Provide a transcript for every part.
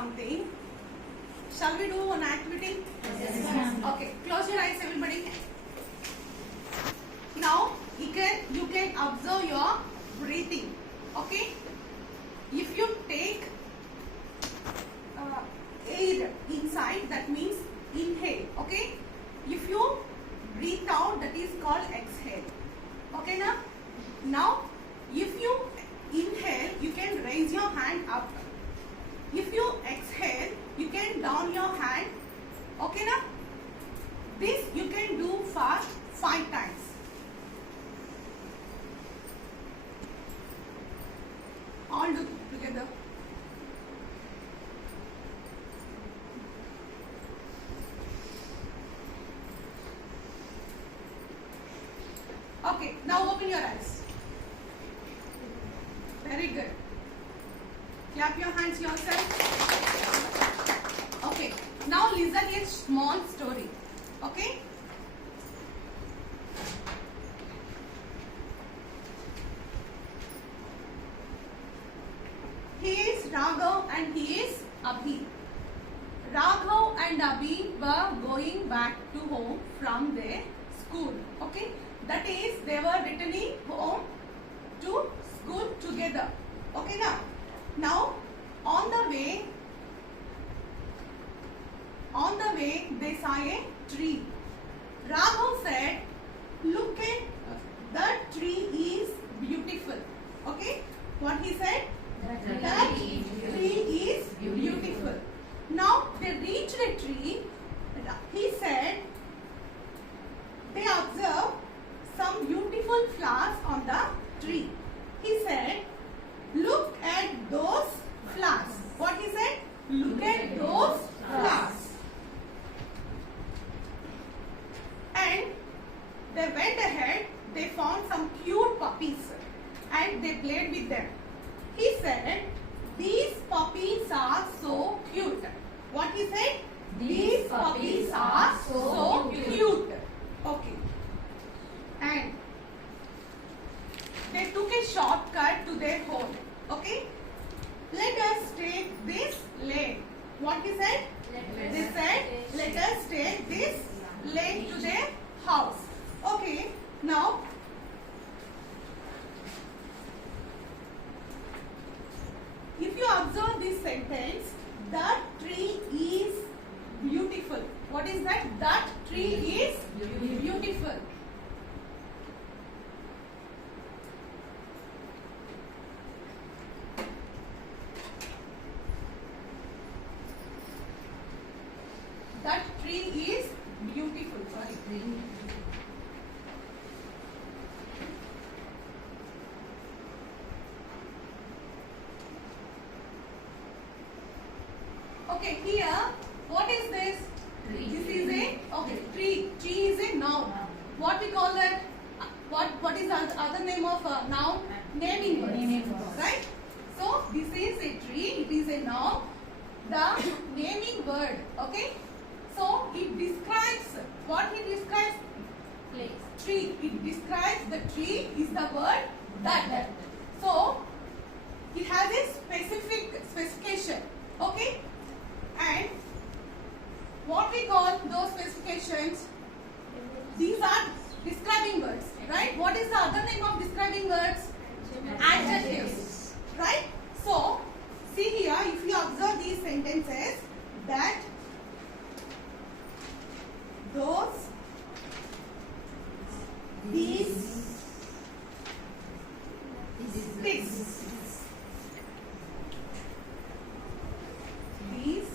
something. Shall we do an activity? Yes, ma'am. Okay, close your eyes, everybody. Now you can observe your breathing. Okay, if you take air inside, that means inhale. Okay, if you breathe out, that is called exhale. Okay, now if you inhale, you can raise your hand up. If you exhale, you can down your hand. Okay, this you can do for 5 times. All do together. Okay, now open your eyes. Very good. Clap your hands yourself. Okay, now listen a small story. Okay? He is Raghav and he is Abhi. Raghav and Abhi were going back to home from their school. Okay? That is, they were returning home to school together. Okay, now on the way they saw a tree. Raghav said, look at that tree is beautiful. Okay, what he said? That tree is beautiful. Now they reached the tree. He said they observed some beautiful flowers on the tree. He said, look at those flowers. What he said? Look at those flowers. And they went ahead, they found some cute puppies and they played with them. He said, these puppies are so cute. What he said? These puppies are so cute. Okay. And they took a shortcut to their home. Okay? Let us take this lane. What he said? They said, let us take this lane to their house. Okay, now if you observe this sentence, that tree is beautiful. What is that? That tree is beautiful. That tree is beautiful. Sorry. Okay, here, what is this? Tree. This is a tree. Tree is a noun. What we call that? What is the other name of noun? Naming words. Right? So this is a tree. It is a noun. The naming word. Okay. So it describes what it describes. Place. Tree. It describes the tree is the word that. So it has a specification. Okay. And what we call those specifications? These are describing words, right? What is the other name of describing words? Adjectives, right? So, see here, if you observe these sentences, that those, these, this, these,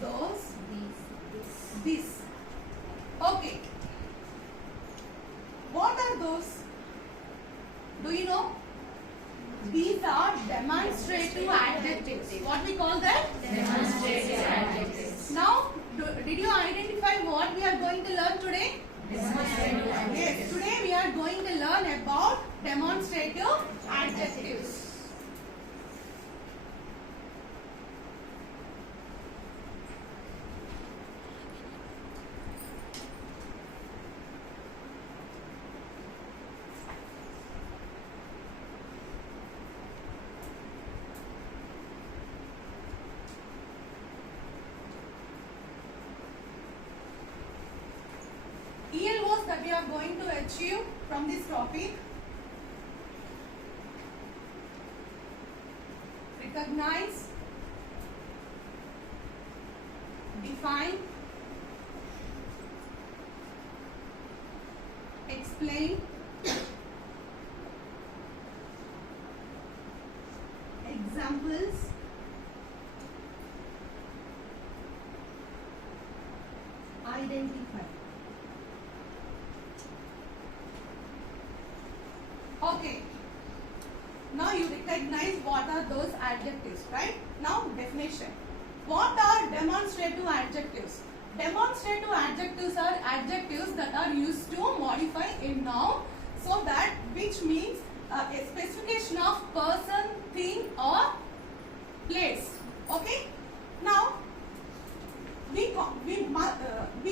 those, this. Okay. What are those? Do you know? These are demonstrative adjectives. What we call that? Demonstrative adjectives. Now, did you identify what we are going to learn today? Demonstrative adjectives. Yes, today we are going to learn about demonstrative adjectives. we are going to achieve from this topic? Recognize, define, explain, examples, identify. Okay. Now you recognize what are those adjectives, right? Now definition. What are demonstrative adjectives? Demonstrative adjectives are adjectives that are used to modify a noun, so that which means a specification of person, thing or place. Okay. Now we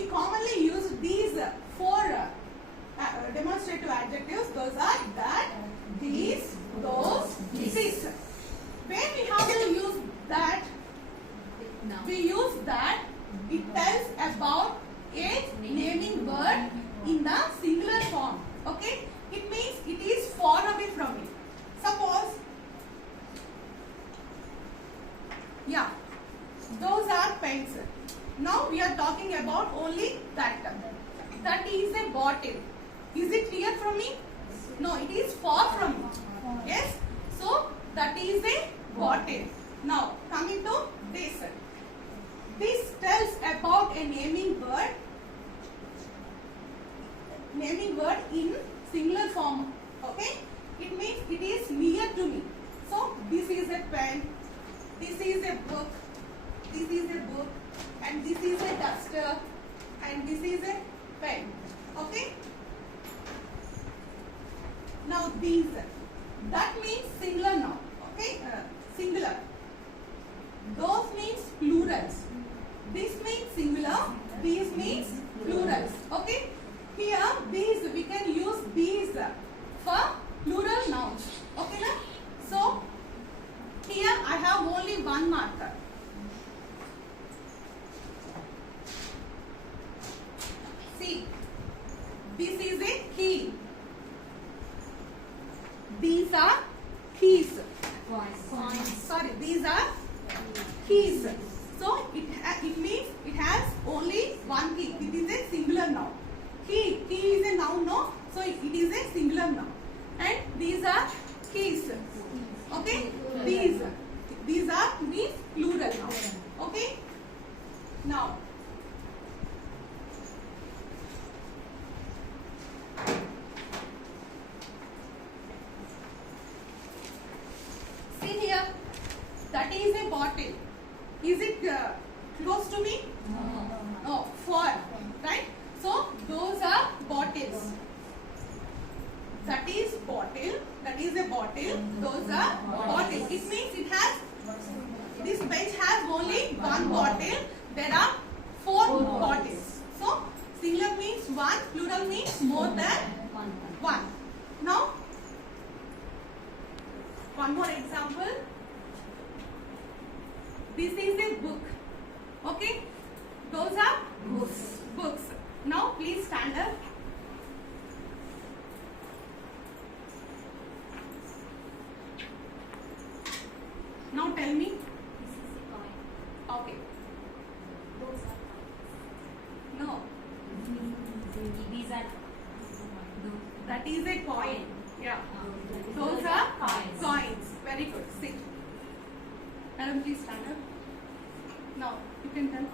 commonly use these four demonstrative adjectives. Those are that, these, those, this. When we have to use that, we use that. It tells about a naming word in the singular form. Okay, it means it is far away from it. Suppose, yeah, those are pens. Now we are talking about only that. That is a bottle. Is it clear from me? No, it is far from me. Yes. So that is a bottle. Now coming to this. This tells about a naming word in singular form. Okay. It means it is near to me. So this is a pen. This is a book. This is a book. And this is a duster. And this is a pen. Okay. Now these, that means singular now. Okay, singular. Those means plurals. This means singular. These means plurals. Okay. Here these, we can use these for plural nouns. Okay na? So here I have only one marker. See, this is a key. These are keys. Sorry, these are keys. So it means it has only one key. It is a singular noun. Key is a noun, no? So it is a singular noun. And these are keys. Okay? These are means plural noun. Okay? Now see here, that is a bottle. Is it close to me? No, far, right? So those are bottles. That is bottle. That is a bottle. Those are bottles. It means it has, this bench has only one bottle. There are four bottles. So singular means one, plural means more than one. Now one more example. This is a book. Okay. Those are books. Now please stand up. Now tell me. Okay. No. These are That is a coin. Yeah. Those are coins. Very good. Sit. Madam, please stand up. Now you can tell.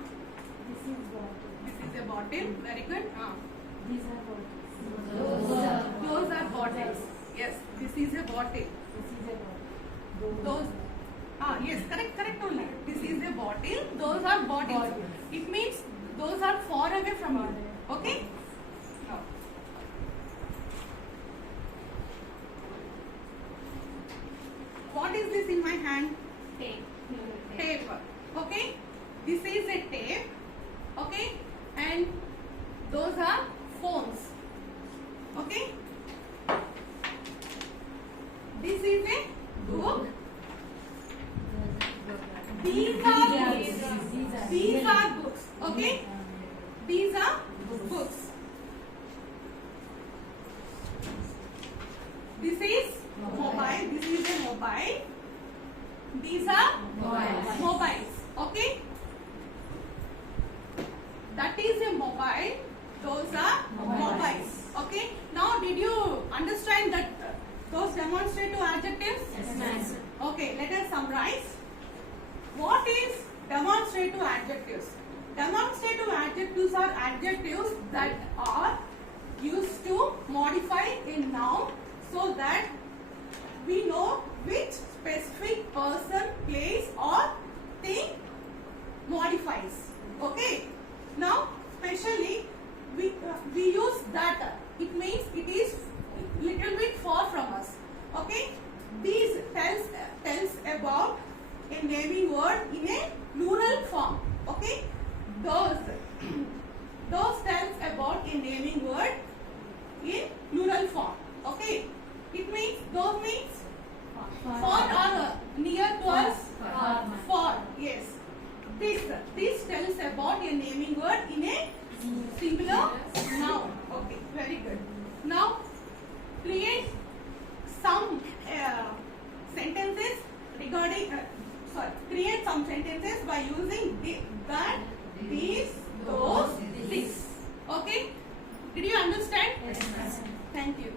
This is bottle. This is a bottle. Very good. These are bottles. Those are bottles. Yes. This is a bottle. This is a bottle. Those. Yes. Correct only. This is a bottle. Those are bottles. It means those are far away from you. Okay. Now. What is this in my hand? Tape. Okay. This is a tape. Okay. And those are phones. Okay. This is a book. These are books. These are books. Okay. These are books. is a mobiles. Okay. That is a mobile. Those are mobiles. Okay. Now, did you understand that those demonstrative adjectives? Yes, ma'am. Okay. Let us summarize. What is demonstrative adjectives? Demonstrative adjectives are adjectives that are used to modify a noun so that we know which specific person, place or thing modifies. Okay. Now, specially we use that. It means it is little bit far from us. Okay. These tells about a naming word in a plural form. Okay. Those tells about a naming word in plural form. Okay. It means those means far or near to us. Far. Yes. This tells about a naming word in a singular noun. Okay. Very good. Now create some sentences regarding. Create some sentences by using that, these, those, this. Okay. Did you understand? Yes, ma'am. Thank you.